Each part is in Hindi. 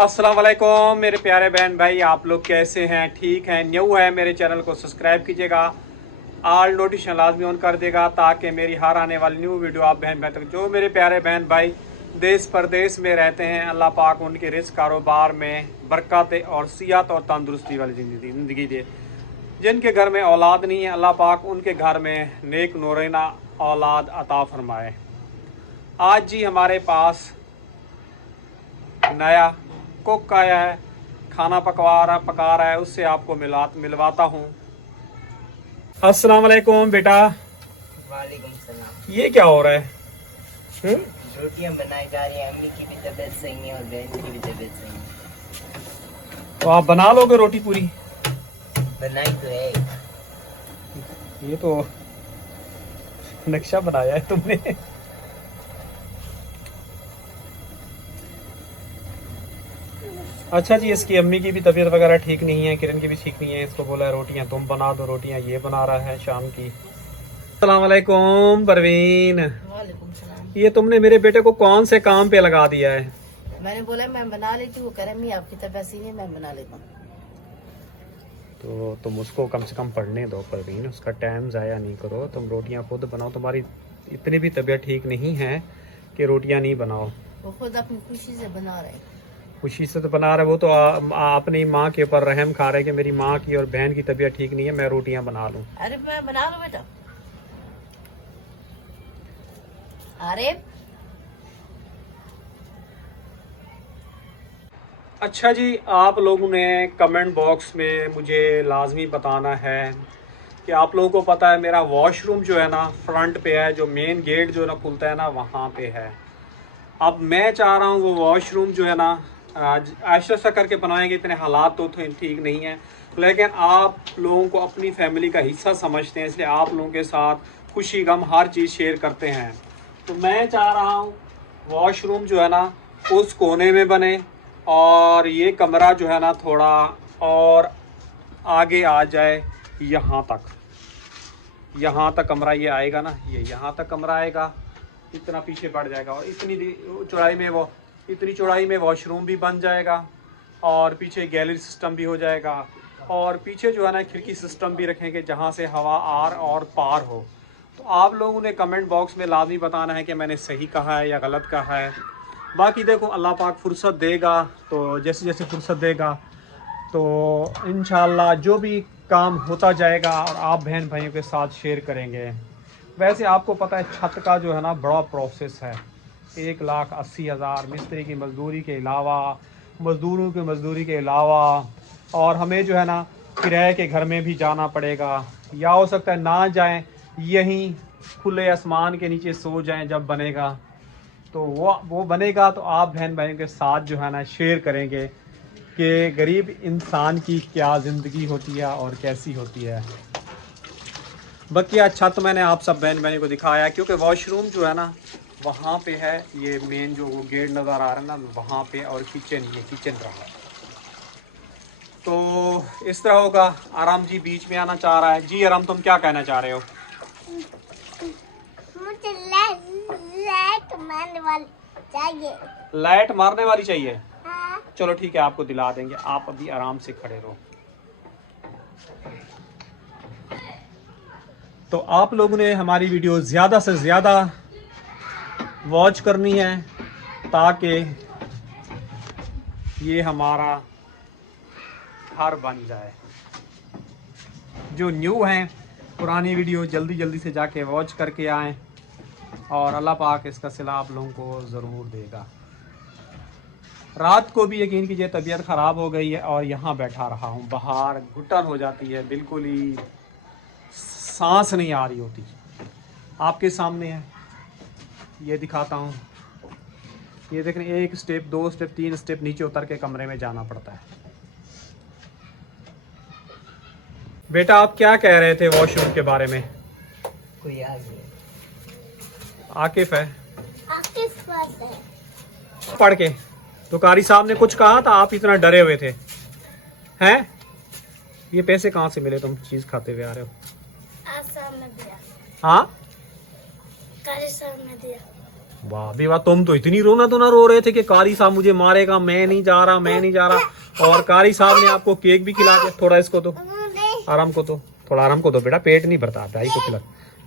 अस्सलाम वालेकुम मेरे प्यारे बहन भाई, आप लोग कैसे हैं? ठीक हैं? न्यू है मेरे चैनल को सब्सक्राइब कीजिएगा, ऑल नोटिफिकेशन लाजमी ऑन कर देगा ताकि मेरी हर आने वाली न्यू वीडियो आप बहन भाई तक। जो मेरे प्यारे बहन भाई देश परदेश में रहते हैं, अल्लाह पाक उनके रिस्क कारोबार में बरकत और सियात और तंदुरुस्ती वाली ज़िंदगी दे। जिनके घर में औलाद नहीं है, अल्लाह पाक उनके घर में नेक नूरीना औलाद अता फरमाए। आज जी हमारे पास नया कुक आया है, खाना पका रहा है, उससे आपको मिलवाता हूँ। अस्सलाम वालेकुम बेटा। वालेकुम सलाम। ये क्या हो रहा है? रोटियां बनाई जा रही हैं। अम्मी की भी तबीयत सही है और बहन की भी तबीयत सही है। तो आप बना लोगे रोटी पूरी? बनाई तो है। ये तो नक्शा बनाया है तुमने। अच्छा जी, इसकी अम्मी की भी तबीयत वगैरह ठीक नहीं है, किरण की भी ठीक नहीं है। इसको बोला है रोटियां तुम बना दो, रोटियां ये बना रहा है शाम की। अस्सलाम वालेकुम परवीन। वालेकुम सलाम। ये तुमने मेरे बेटे को कौन से काम पे लगा दिया है? मैंने बोला मैं बना लेती हूँ, वो कह रहा अम्मी आपकी तबीयत सही है, मैं बना लेता हूँ। तो तुम उसको कम से कम पढ़ने दो परवीन, उसका टाइम ज़ाया नहीं करो। तुम रोटियां खुद बनाओ, तुम्हारी इतनी भी तबीयत ठीक नहीं है कि रोटियां नहीं बनाओ। वो खुद अपनी खुशी से बना रहे। खुशी से तो बना रहे, वो तो अपनी माँ के ऊपर रहम खा रहे कि मेरी माँ की और बहन की तबीयत ठीक नहीं है, मैं रोटियां बना लूं। अरे मैं बना लूँ बेटा। अरे अच्छा जी, आप लोगों ने कमेंट बॉक्स में मुझे लाजमी बताना है कि आप लोगों को पता है मेरा वॉशरूम जो है ना फ्रंट पे है, जो मेन गेट जो ना खुलता है ना वहाँ पे है। अब मैं चाह रहा हूँ वो वॉशरूम जो है ना आहिस्ता आहिस्ता करके बनाएंगे, इतने हालात तो ठीक नहीं है, लेकिन आप लोगों को अपनी फैमिली का हिस्सा समझते हैं, इसलिए आप लोगों के साथ खुशी गम हर चीज़ शेयर करते हैं। तो मैं चाह रहा हूँ वॉशरूम जो है ना उस कोने में बने और ये कमरा जो है ना थोड़ा और आगे आ जाए, यहाँ तक कमरा ये आएगा ना, ये यहाँ तक कमरा आएगा, इतना पीछे बढ़ जाएगा और इतनी चौड़ाई में वॉशरूम भी बन जाएगा और पीछे गैलरी सिस्टम भी हो जाएगा और पीछे जो है ना खिड़की सिस्टम भी रखेंगे जहाँ से हवा आर और पार हो। तो आप लोगों ने कमेंट बॉक्स में लाजमी बताना है कि मैंने सही कहा है या गलत कहा है। बाकी देखो अल्लाह पाक फुर्सत देगा तो जैसे जैसे फुर्सत देगा तो इंशाल्लाह जो भी काम होता जाएगा और आप बहन भाइयों के साथ शेयर करेंगे। वैसे आपको पता है छत का जो है ना बड़ा प्रोसेस है, 1,80,000 मिस्त्री की मजदूरी के अलावा, मज़दूरों की मजदूरी के अलावा, और हमें जो है ना किराए के घर में भी जाना पड़ेगा, या हो सकता है ना जाएं, यहीं खुले आसमान के नीचे सो जाएं जब बनेगा। तो वो बनेगा तो आप बहन भाइयों के साथ जो है ना शेयर करेंगे कि गरीब इंसान की क्या ज़िंदगी होती है और कैसी होती है। बाकी छत मैंने आप सब बहन भाइयों को दिखाया क्योंकि वॉशरूम जो है ना वहाँ पे है, ये मेन जो वो गेट नज़र आ रहा है ना वहाँ पे, और ये किचन रहा। तो इस तरह होगा। आराम जी बीच में आना चाह रहा है। जी आराम, तुम क्या कहना चाह रहे हो? मुझे लाइट मारने वाली चाहिए। लाइट मारने वाली चाहिए? हाँ। चलो ठीक है, आपको दिला देंगे, आप अभी आराम से खड़े रहो। तो आप लोगों ने हमारी वीडियो ज़्यादा से ज़्यादा वॉच करनी है ताकि ये हमारा घर बन जाए। जो न्यू हैं पुरानी वीडियो जल्दी जल्दी से जाके वॉच करके आएँ और अल्लाह पाक इसका सिला आप लोगों को ज़रूर देगा। रात को भी यकीन कीजिए तबीयत ख़राब हो गई है और यहाँ बैठा रहा हूँ, बाहर घुटन हो जाती है, बिल्कुल ही सांस नहीं आ रही होती। आपके सामने है, ये दिखाता हूँ। ये देख रहे हैं, 1 स्टेप 2 स्टेप 3 स्टेप नीचे उतर के कमरे में जाना पड़ता है। बेटा आप क्या कह रहे थे वॉशरूम के बारे में? कोई आ गया। आकिफ है, आपके पास है। पढ़ के तो कारी साहब ने कुछ कहा था, आप इतना डरे हुए थे हैं? ये पैसे कहाँ से मिले, तुम चीज़ खाते हुए आ रहे हो? आज साहब ने दिया। हाँ कारी साहब ने दिया। वाह बेवा, तुम तो इतनी रोना तो ना रो रहे थे कि कारी साहब मुझे मारेगा, मैं नहीं जा रहा, मैं नहीं जा रहा। और कारी साहब ने आपको केक भी खिला दिया। थोड़ा इसको तो आराम को दो, थोड़ा आराम को दो बेटा, पेट नहीं भरता भाई को खिला।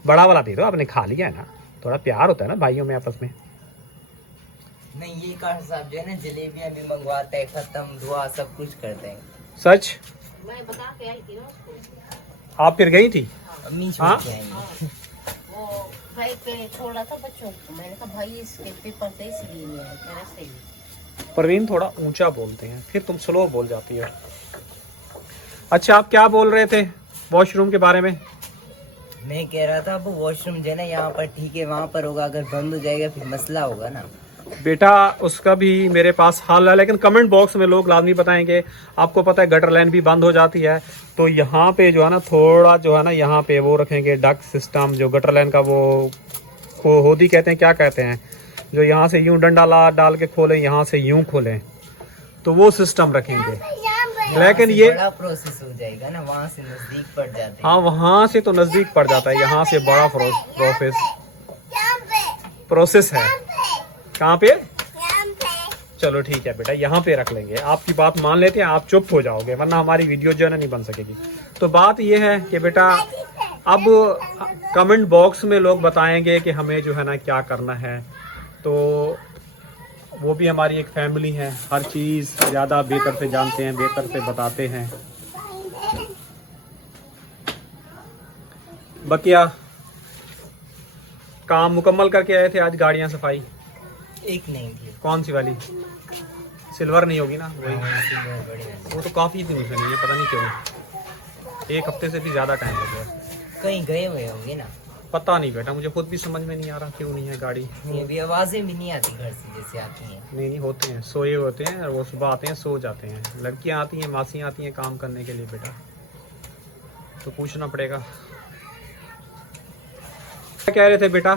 बड़ा वाला दे दो, आपने खा लिया है ना। थोड़ा प्यार होता है ना भाइयों में आपस में। नहीं, ये कार साहब जो है ना जलेबियां भी मंगवाते हैं, खत्म दुआ सब कुछ करते हैं। सच? मैं बता के आई थी ना उसको। आप फिर गई थी? अम्मी हाँ? छोड़ के आई हैं। वो भाई पे छोड़ा था बच्चों को, मैंने कहा भाई इसके पेपर से इसलिए नहीं है, मेरा सही। परवीन थोड़ा ऊंचा बोलते हैं, फिर तुम स्लो बोल जाती हो। अच्छा आप क्या बोल रहे थे वॉशरूम के बारे में? मैं कह रहा था वो वॉशरूम जो है ना यहाँ पर ठीक है, वहाँ पर होगा, अगर बंद हो जाएगा फिर मसला होगा ना। बेटा उसका भी मेरे पास हल है, लेकिन कमेंट बॉक्स में लोग लाजमी बताएंगे। आपको पता है गटर लाइन भी बंद हो जाती है, तो यहाँ पे जो है ना थोड़ा जो है ना यहाँ पे वो रखेंगे डक सिस्टम, जो गटर लाइन का वो होदी कहते हैं, क्या कहते हैं, जो यहाँ से यूं डंडा डाल के खोलें, यहाँ से यूं खोलें, तो वो सिस्टम रखेंगे। लेकिन ये बड़ा प्रोसेस हो जाएगा ना, वहाँ से नजदीक पड़ जाते हैं। हाँ वहाँ से तो नजदीक पड़ जाता है, यहाँ से बड़ा प्रोसेस है। कहाँ पे? चलो ठीक है बेटा, यहाँ पे रख लेंगे। आपकी बात मान लेते हैं, आप चुप हो जाओगे, वरना हमारी वीडियो जो है ना नहीं बन सकेगी। तो बात ये है कि बेटा अब कमेंट बॉक्स में लोग बताएंगे कि हमें जो है ना क्या करना है, तो वो भी हमारी एक फैमिली है, हर चीज़ ज़्यादा बेहतर से जानते हैं, बेहतर से बताते हैं। बकिया काम मुकम्मल करके आए थे आज, गाड़ियाँ सफाई? एक नहीं थी। कौन सी वाली? सिल्वर नहीं होगी ना वही? बढ़िया। वो तो काफ़ी दिन से नहीं है, पता नहीं क्यों, एक हफ्ते से भी ज़्यादा टाइम हो गया। कहीं गए हुए होंगे ना, पता नहीं बेटा, मुझे खुद भी समझ में नहीं आ रहा क्यों नहीं है गाड़ी। नहीं अभी आवाजें भी नहीं आती घर से जैसे आती हैं। नहीं होते हैं, सोए होते हैं, और वो सुबह आते हैं सो जाते हैं। लड़कियां आती हैं, मासियां आती हैं काम करने के लिए बेटा, तो पूछना पड़ेगा। क्या कह रहे थे बेटा?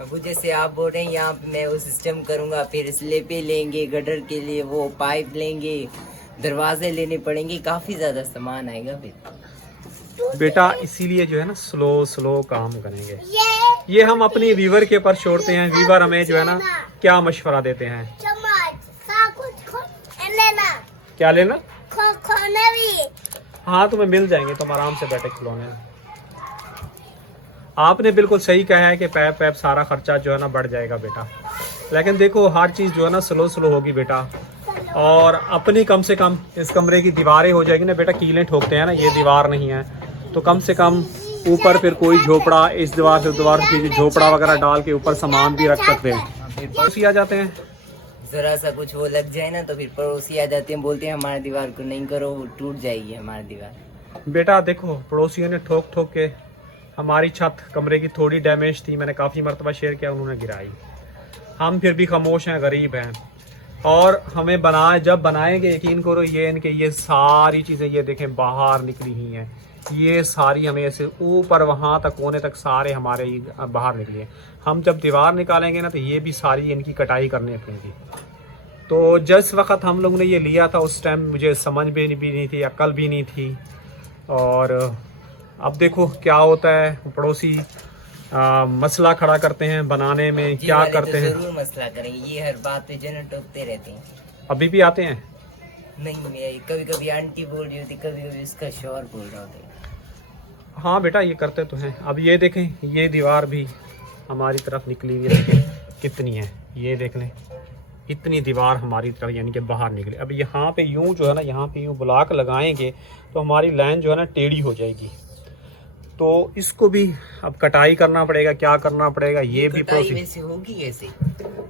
अब जैसे आप बोल रहे हैं यहाँ पे मैं वो सिस्टम करूँगा, फिर स्लेपे लेंगे गटर के लिए, वो पाइप लेंगे, दरवाजे लेने पड़ेंगे, काफी ज्यादा सामान आएगा फिर बेटा इसीलिए जो है ना स्लो काम करेंगे। ये हम अपनी व्यूवर के ऊपर छोड़ते हैं, व्यूवर हमें जो है ना क्या मशवरा देते हैं। क्या लेना? खोने भी। हाँ तुम्हें मिल जाएंगे, तुम आराम से बैठे खिलौने। आपने बिल्कुल सही कहा है कि पैप सारा खर्चा जो है ना बढ़ जाएगा बेटा, लेकिन देखो हर चीज़ जो है ना स्लो होगी बेटा। और अपनी कम से कम इस कमरे की दीवारें हो जाएगी ना बेटा, कीलें ठोकते हैं ना, ये दीवार नहीं है तो कम से कम ऊपर फिर कोई झोपड़ा, इस दीवार से दीवार की झोपड़ा वगैरह डाल के ऊपर सामान भी रख सकते हैं। पड़ोसी आ जाते हैं, जरा सा कुछ वो लग जाए ना तो फिर पड़ोसी आ जाते हैं, बोलते हैं हमारी दीवार को नहीं करो, वो टूट जाएगी हमारी दीवार। बेटा देखो पड़ोसियों ने ठोक के हमारी छत कमरे की थोड़ी डैमेज थी, मैंने काफ़ी मरतबा शेयर किया, उन्होंने गिराई। हम फिर भी खामोश हैं, गरीब हैं, और हमें जब बनाएंगे यकीन करो ये सारी चीज़ें ये देखें बाहर निकली ही हैं, ये सारी हमें ऐसे ऊपर वहाँ तक कोने तक सारे हमारे बाहर निकली हैं। हम जब दीवार निकालेंगे ना तो ये भी सारी इनकी कटाई करनी पड़ेगी। तो जिस वक्त हम लोगों ने ये लिया था उस टाइम मुझे समझ भी नहीं थी, अक्ल भी नहीं थी, और अब देखो क्या होता है। पड़ोसी मसला खड़ा करते हैं बनाने में, क्या करते हैं, जरूर मसला करेंगे, ये हर बात पे जन टोकते रहते हैं। अभी भी आते हैं। नहीं कभी कभी आंटी बोल रही होती, कभी कभी उसका शौहर बोल रहा होता है। हाँ बेटा ये करते तो हैं। अब ये देखें, ये दीवार भी हमारी तरफ निकली हुई है, कितनी है ये देख लें, इतनी दीवार हमारी तरफ यानी कि बाहर निकली। अब यहाँ पे यूं जो है ना, यहाँ पे यूं ब्लॉक लगाएंगे तो हमारी लाइन जो है ना टेढ़ी हो जाएगी, तो इसको भी अब कटाई करना पड़ेगा, क्या करना पड़ेगा ये भी प्रोसेस होगी। ऐसे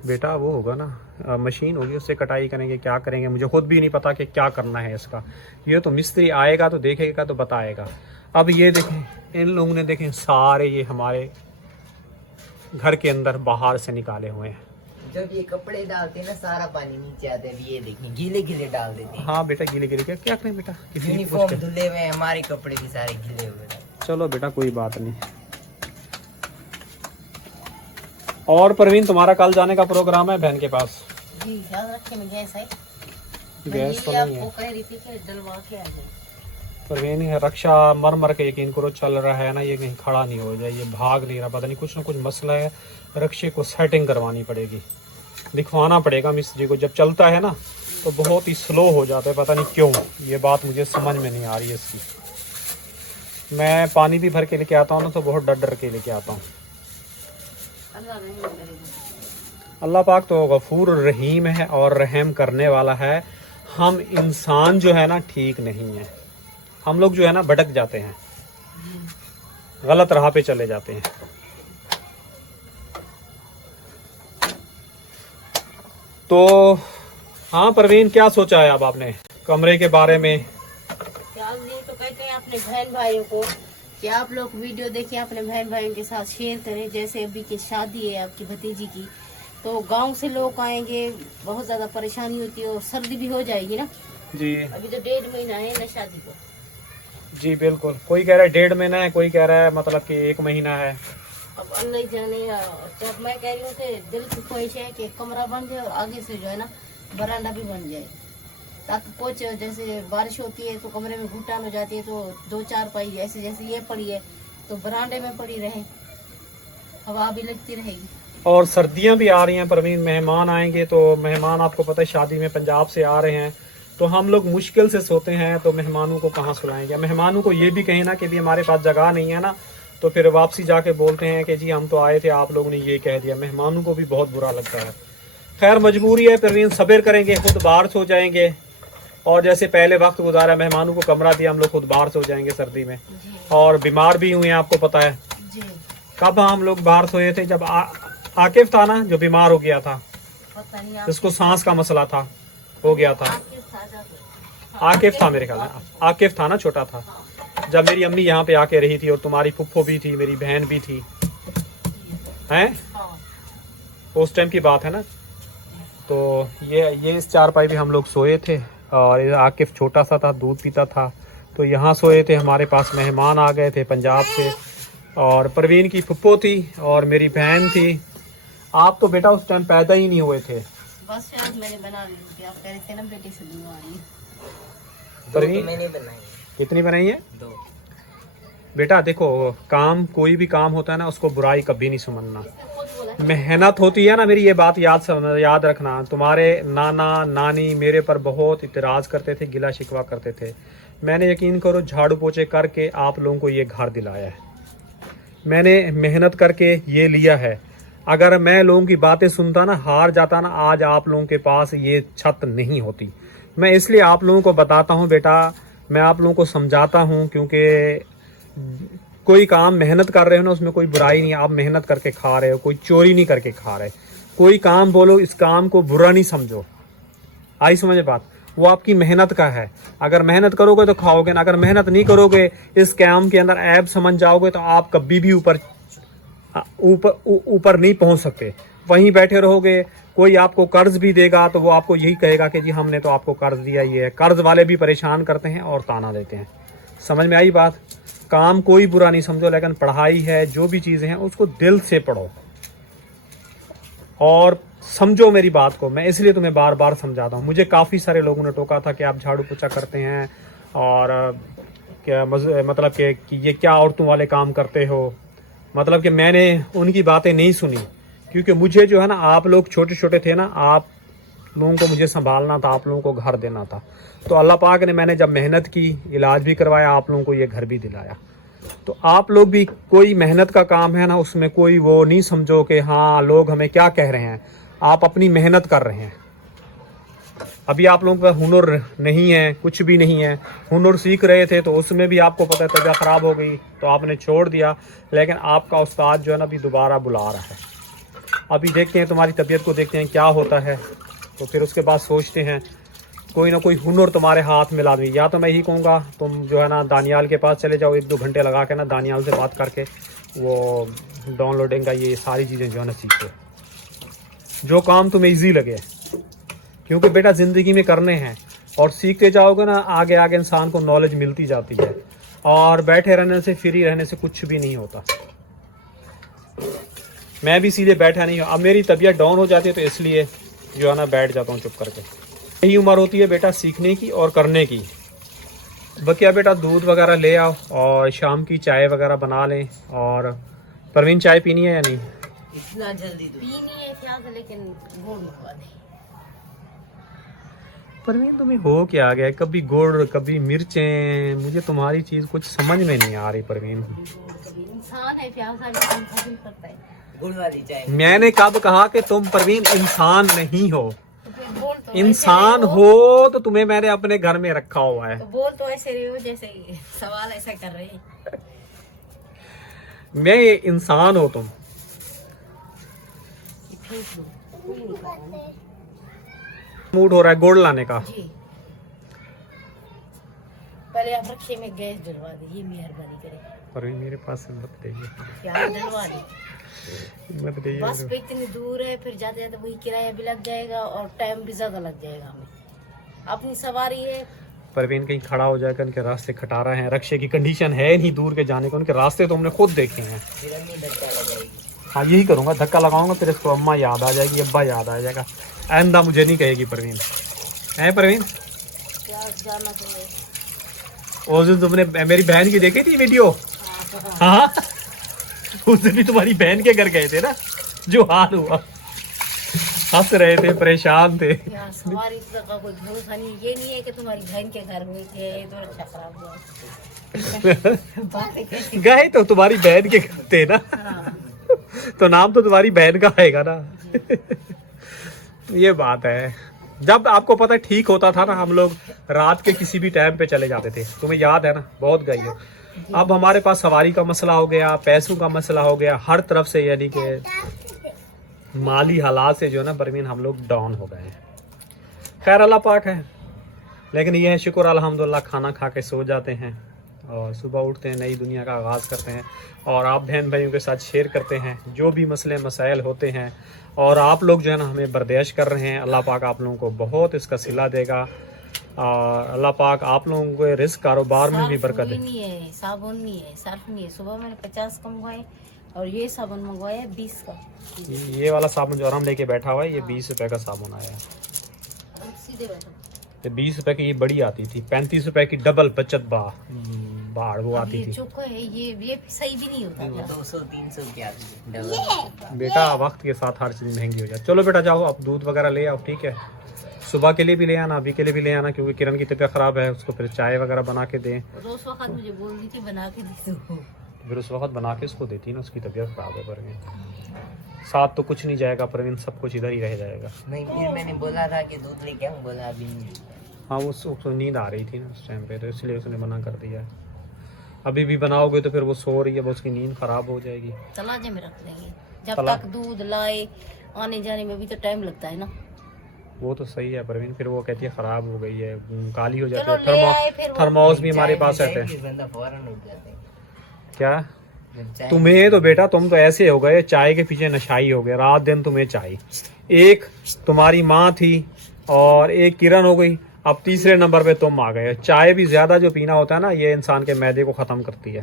बेटा वो होगा ना मशीन होगी, उससे कटाई करेंगे, क्या करेंगे मुझे खुद भी नहीं पता कि क्या करना है इसका। ये तो मिस्त्री आएगा तो देखेगा तो बताएगा। अब ये देखें इन लोगों ने देखें सारे ये हमारे घर के अंदर बाहर से निकाले हुए हैं। जब ये कपड़े डालते हैं ना सारा पानी नीचे आता है। ये देखिए गीले डाल देते हैं। हाँ बेटा गीले क्या करें बेटा, यूनिफॉर्म धुले हुए, हमारे कपड़े भी सारे गीले हुए। चलो बेटा कोई बात नहीं। और परवीन तुम्हारा कल जाने का प्रोग्राम है बहन के पास? जी याद रखें, मैं गैस है, गैस तो नहीं है। आपको कह रही थी कि डलवा के आ जाए। परवीन रक्षा मर मर के यकीन करो चल रहा है ना, ये कहीं खड़ा नहीं हो जाए, ये भाग नहीं रहा, पता नहीं कुछ ना कुछ मसला है। रक्षे को सेटिंग करवानी पड़ेगी, दिखवाना पड़ेगा मिस्त्री को। जब चलता है ना तो बहुत ही स्लो हो जाता है, पता नहीं क्यों, ये बात मुझे समझ में नहीं आ रही है इसकी। मैं पानी भी भर के लेके आता हूँ ना तो बहुत डर डर के लेके आता हूँ। अल्लाह पाक तो गफूर रहीम है और रहम करने वाला है। हम इंसान जो है ना ठीक नहीं है, हम लोग जो है ना भटक जाते हैं, गलत राह पे चले जाते हैं। तो हाँ परवीन, क्या सोचा है अब आपने कमरे के बारे में? ये तो कहते हैं अपने बहन भाइयों को कि आप लोग वीडियो देखिए, अपने बहन भाइयों के साथ शेयर करें। जैसे अभी की शादी है आपकी भतीजी की, तो गांव से लोग आएंगे, बहुत ज्यादा परेशानी होती है और सर्दी भी हो जाएगी ना जी। अभी तो 1.5 महीना है ना शादी को। जी बिल्कुल, कोई कह रहा है 1.5 महीना है, कोई कह रहा है मतलब कि 1 महीना है। अब अल्लाह जाने। जब मैं कह रही हूँ कि दिल की ख्वाहिश है कि कमरा बन जाए और आगे से जो है ना बरामदा भी बन जाए, ताकि कुछ जैसे बारिश होती है तो कमरे में घुटान हो जाती है, तो 2-4 पाई ऐसे जैसे ये पड़ी है तो बरामदे में पड़ी रहे, हवा भी लगती रहेगी। और सर्दियां भी आ रही हैं परवीन, मेहमान आएंगे तो मेहमान आपको पता है शादी में पंजाब से आ रहे हैं, तो हम लोग मुश्किल से सोते हैं, तो मेहमानों को कहाँ सुलाएंगे। मेहमानों को ये भी कहें ना कि भी हमारे पास जगह नहीं है ना, तो फिर वापसी जाके बोलते हैं कि जी हम तो आए थे, आप लोग ने ये कह दिया। मेहमानों को भी बहुत बुरा लगता है। खैर मजबूरी है परवीन, सब्र करेंगे, खुद बाहर सो जाएंगे। और जैसे पहले वक्त गुजारा, मेहमानों को कमरा दिया, हम लोग खुद बाहर सो जाएंगे सर्दी में। और बीमार भी हुए हैं, आपको पता है। कब हम लोग बाहर सोए थे? जब आकिफ था ना जो बीमार हो गया था, जिसको सांस का मसला था, हो गया था। आकिफ था मेरे ख्याल में, आकिफ था ना, छोटा था। जब मेरी अम्मी यहाँ पे आके रही थी और तुम्हारी फुफ्फो भी थी, मेरी बहन भी थी, हैं? उस टाइम की बात है ना। तो ये इस चारपाई भी हम लोग सोए थे, और आकिफ छोटा सा था, दूध पीता था, तो यहाँ सोए थे। हमारे पास मेहमान आ गए थे पंजाब से, और परवीन की फुफ्फो थी और मेरी बहन थी। आप तो बेटा उस टाइम पैदा ही नहीं हुए थे। बस शायद मैंने बना ली थी, आप कह रहे थे ना बेटी से बीमारी। परवीन मैंने बनाई। कितनी बनाई है? 2। बेटा देखो, काम कोई भी काम होता है ना, उसको बुराई कभी नहीं समझना। मेहनत होती है ना, मेरी ये बात याद रखना। तुम्हारे नाना नानी मेरे पर बहुत इतराज करते थे, गिला शिकवा करते थे। मैंने यकीन करो झाड़ू पोछे करके आप लोगों को ये घर दिलाया है, मैंने मेहनत करके ये लिया है। अगर मैं लोगों की बातें सुनता ना, हार जाता ना, आज आप लोगों के पास ये छत नहीं होती। मैं इसलिए आप लोगों को बताता हूँ बेटा, मैं आप लोगों को समझाता हूँ, क्योंकि कोई काम मेहनत कर रहे हो ना, उसमें कोई बुराई नहीं है। आप मेहनत करके खा रहे हो, कोई चोरी नहीं करके खा रहे। कोई काम बोलो, इस काम को बुरा नहीं समझो। आई समझे बात? वो आपकी मेहनत का है। अगर मेहनत करोगे तो खाओगे ना, अगर मेहनत नहीं करोगे, इस काम के अंदर ऐब समझ जाओगे, तो आप कभी भी ऊपर नहीं पहुंच सकते। वहीं बैठे रहोगे। कोई आपको कर्ज भी देगा तो वो आपको यही कहेगा कि जी हमने तो आपको कर्ज दिया। ये है, कर्ज वाले भी परेशान करते हैं और ताना देते हैं। समझ में आई बात? काम कोई बुरा नहीं समझो, लेकिन पढ़ाई है, जो भी चीजें हैं उसको दिल से पढ़ो और समझो मेरी बात को। मैं इसलिए तुम्हें बार बार समझाता हूँ। मुझे काफी सारे लोगों ने टोका था कि आप झाड़ू पोछा करते हैं और क्या मतलब कि ये क्या औरतों वाले काम करते हो। मतलब कि मैंने उनकी बातें नहीं सुनी, क्योंकि मुझे जो है ना, आप लोग छोटे छोटे थे ना, आप लोगों को मुझे संभालना था, आप लोगों को घर देना था। तो अल्लाह पाक ने, मैंने जब मेहनत की, इलाज भी करवाया, आप लोगों को ये घर भी दिलाया। तो आप लोग भी, कोई मेहनत का काम है ना, उसमें कोई वो नहीं समझो कि हाँ लोग हमें क्या कह रहे हैं। आप अपनी मेहनत कर रहे हैं। अभी आप लोगों का हुनर नहीं है, कुछ भी नहीं है। हुनर सीख रहे थे तो उसमें भी आपको पता है तबीयत खराब हो गई तो आपने छोड़ दिया। लेकिन आपका उस्ताद जो है ना, अभी दोबारा बुला रहा है। अभी देखते हैं, तुम्हारी तबीयत को देखते हैं क्या होता है, तो फिर उसके बाद सोचते हैं कोई ना कोई हुनर तुम्हारे हाथ में ला दूँ। या तो मैं यही कहूँगा, तुम जो है ना दानियाल के पास चले जाओ, 1-2 घंटे लगा के ना दानियाल से बात करके वो डाउनलोडिंग का ये सारी चीज़ें जो है ना सीखो, जो काम तुम्हें ईजी लगे। क्योंकि बेटा ज़िंदगी में करने हैं, और सीखते जाओगे ना, आगे आगे इंसान को नॉलेज मिलती जाती है। और बैठे रहने से, फ्री रहने से कुछ भी नहीं होता। मैं भी सीधे बैठा नहीं हूँ। अब मेरी तबीयत डाउन हो जाती है तो इसलिए जो है ना बैठ जाता हूँ चुप करके। यही उम्र होती है बेटा सीखने की और करने की। बकिया बेटा दूध वगैरह ले आओ और शाम की चाय वगैरह बना लें। और परवीन चाय पीनी है या नहीं? इतना जल्दी दूध पीनी है ख्याल से, लेकिन गुड़ मंगवा दे। परवीन तुम्हें हो क्या गया, कभी गुड़ कभी मिर्चें, मुझे तुम्हारी चीज कुछ समझ में नहीं आ रही परवीन। इंसान है प्यार सा भी काम पसंद करता है। गुड़ वाली चाय। मैंने कब कहा कि तुम परवीन इंसान नहीं हो? तो फिर बोल तो इंसान ऐसे हो तो तुम्हें मैंने अपने घर में रखा हुआ है। तो बोल तो ऐसे रहे हो जैसे सवाल ऐसा कर रहे हैं। मैं इंसान हो तुम। फेंक दो, कोई नहीं करना। मूड हो रहा है गुड़ लाने का। जी पहले आप रक्षे में गैस डलवा दे, ये मेहरबानी करें। परवीन मेरे पास से मत देइए, क्या डलवा दे, मत देइए। बस पे इतनी दूर है, फिर जाते जाते वही किराया भी लग जाएगा और टाइम भी ज्यादा लग जाएगा हमें। अपनी सवारी है। परवीन कहीं खड़ा हो जाएगा, उनके रास्ते खटारा है, रक्षे की कंडीशन है नहीं दूर के जाने को, उनके रास्ते तो हमने खुद देखे हैं। फिर अम्मी धक्का लगाएगी। हाँ यही करूंगा, धक्का लगाऊंगा फिर इसको अम्मा याद आ जाएगी, अब्बा याद आ जाएगा। आइंदा मुझे नहीं कहेगी परवीन। है परवीन? क्या जाना चाहिए। उस दिन तुमने मेरी बहन की देखी थी वीडियो? हाँ उस दिन भी तुम्हारी बहन के घर गए थे ना, जो हाल हुआ, हंस रहे थे, परेशान थे। यार सवारी का कोई भरोसा नहीं, ये नहीं है कि तुम्हारी बहन के घर हुई थी, ये तो अच्छा खराब हुआ। बातें कैसी। गए तो तुम्हारी बहन के घर थे ना, हाँ। तो नाम तो तुम्हारी बहन का आएगा ना। ये बात है। जब आपको पता है ठीक होता था ना, हम लोग रात के किसी भी टाइम पे चले जाते थे, तुम्हें याद है ना, बहुत गई हो। अब हमारे पास सवारी का मसला हो गया, पैसों का मसला हो गया, हर तरफ से यानी कि माली हालात से जो है ना परवीन हम लोग डाउन हो गए हैं। खैर अल्लाह पाक है, लेकिन ये है शुक्र अल्हम्दुलिल्लाह, खाना खा के सो जाते हैं और सुबह उठते हैं, नई दुनिया का आगाज़ करते हैं और आप बहन भाइयों के साथ शेयर करते हैं जो भी मसले मसाइल होते हैं। और आप लोग जो है ना हमें बर्दाश्त कर रहे हैं। अल्लाह पाक आप लोगों को बहुत इसका सिला देगा और अल्लाह पाक आप लोगों को रिस्क कारोबार में भी बरकत साबुन दे। नहीं है, साबुन नहीं है, सर्फ नहीं है। सुबह मैंने 50 का मंगवाए और ये साबुन मंगवाया 20 का। ये वाला साबुन जो आराम लेके बैठा हुआ है, ये 20 रुपए का साबुन आया है। सीधे बैठो। ये 20 रुपए की ये बड़ी आती थी, 35 रुपए की डबल बचत बाढ़ वो अब आती ये थी। चोखा है, ये सही भी नहीं होता था। 200-300 की आती है। बेटा वक्त के साथ हर चीज महंगी हो जाए। चलो बेटा जाओ, अब दूध वगैरह ले आओ, ठीक है? सुबह के लिए भी ले आना, अभी के लिए भी ले आना, क्योंकि किरण की तबीयत खराब है, उसको फिर चाय वगैरह बना के दें। रोज वक्त मुझे बोल रही थी बना के दे दो, फिर उस वक्त बना के उसको देती ना, उसकी तबीयत खराब है परवीन। साथ तो कुछ नहीं जाएगा परवीन, सब कुछ इधर ही रह जाएगा। नहीं, फिर मैंने बोला था कि दूध लेके आऊं, बोला अभी नहीं। हाँ उसको नींद आ रही थी ना उस टाइम पे, तो इसलिए उसने मना कर दिया। अभी भी बनाओगे तो फिर वो सो रही है, उसकी नींद खराब हो जाएगी। तलाजे में रख देंगे जब तला- तक दूध लाए, आने जाने में भी तो टाइम लगता है ना। वो तो सही है परवीन, फिर वो कहती है खराब हो गई है, काली हो जाती चलो है। ले आए फिर वो। थर्मोस भी हमारे चाय पास में रहते हैं। फिर बंदा फौरन उठ जाता है। क्या जब चाय तुम्हें तो बेटा, तुम तो ऐसे हो गए, चाय के पीछे नशाई हो गए, रात दिन तुम्हें चाय। एक तुम्हारी माँ थी और एक किरण हो गई, अब तीसरे नंबर पे तुम आ गए। चाय भी ज्यादा जो पीना होता है ना, ये इंसान के मैदे को खत्म करती है।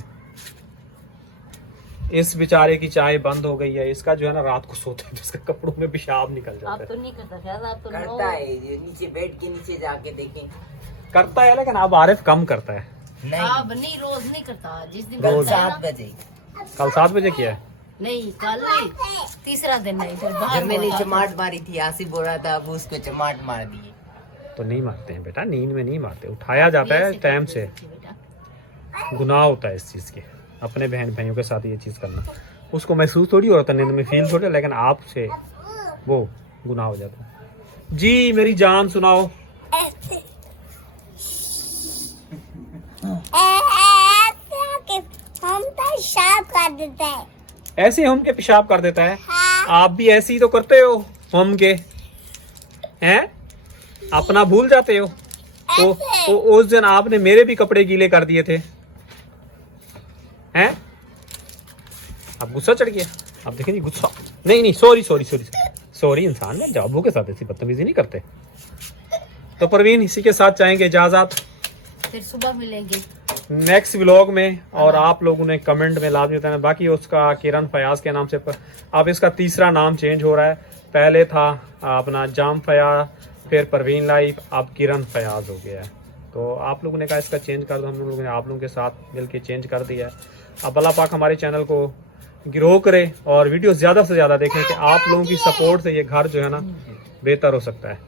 इस बेचारे की चाय बंद हो गई है, इसका जो है ना रात को सोते हैं तो इसके कपड़ों में पेशाब निकल आप जाता तो है। नहीं करता शायद, आप तो करता है, ये नीचे बेड के नीचे जाके देखें। करता है, लेकिन अब आरिफ कम करता है। नहीं, आप नहीं, रोज नहीं करता। जिस दिन कल करता है 7 ना- बजे कल 7 बजे किया है। नहीं, कल नहीं, तीसरा दिन नहीं, फिर बाहर जब मैंने बोला। चमाट मारी थी, आसिफ बोल रहा था, अब उसको चमाट मार दिए। तो नहीं मारते हैं बेटा, नींद में नहीं मारते, उठाया जाता है टाइम से। बेटा गुनाह होता है इस चीज के, अपने बहन भाइयों के साथ ये चीज करना। उसको महसूस थोड़ी हो रहा था, नींद में फील थोड़ी, लेकिन आपसे वो गुनाह हो जाता है। जी मेरी जान सुनाओ। ऐसे कि हम तो साफ कर देते हैं। ऐसे हम के पेशाब कर देता है। हाँ। आप भी ऐसे ही तो करते हो हम के, हैं? अपना भूल जाते हो। तो उस दिन आपने मेरे भी कपड़े गीले कर दिए थे, हैं? अब गुस्सा चढ़ गया। अब देखें जी, गुस्सा नहीं, सॉरी इंसान में जाबू के साथ ऐसी बदतमीजी नहीं करते। तो परवीन इसी के साथ चाहेंगे इजाजत, फिर सुबह मिलेंगे। नेक्स्ट व्लॉग में। और आप लोगों ने कमेंट में लाजमी बताना। बाकी उसका किरण फयाज के नाम से अब इसका तीसरा नाम चेंज हो रहा है। पहले था अपना जाम फयाज, फिर परवीन लाइफ, अब किरण फयाज हो गया है। तो आप लोगों ने कहा इसका चेंज कर दो, हम लोगों ने आप लोगों के साथ मिलकर चेंज कर दिया है। अब अल्लाह पाक हमारे चैनल को ग्रो करे और वीडियो ज़्यादा से ज़्यादा देखें कि आप लोगों की सपोर्ट से ये घर जो है ना बेहतर हो सकता है।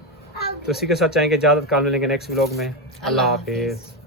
तो इसी के साथ चाहेंगे इजाज़त, कल मिलेंगे नेक्स्ट व्लॉग में। अल्लाह हाफिज़।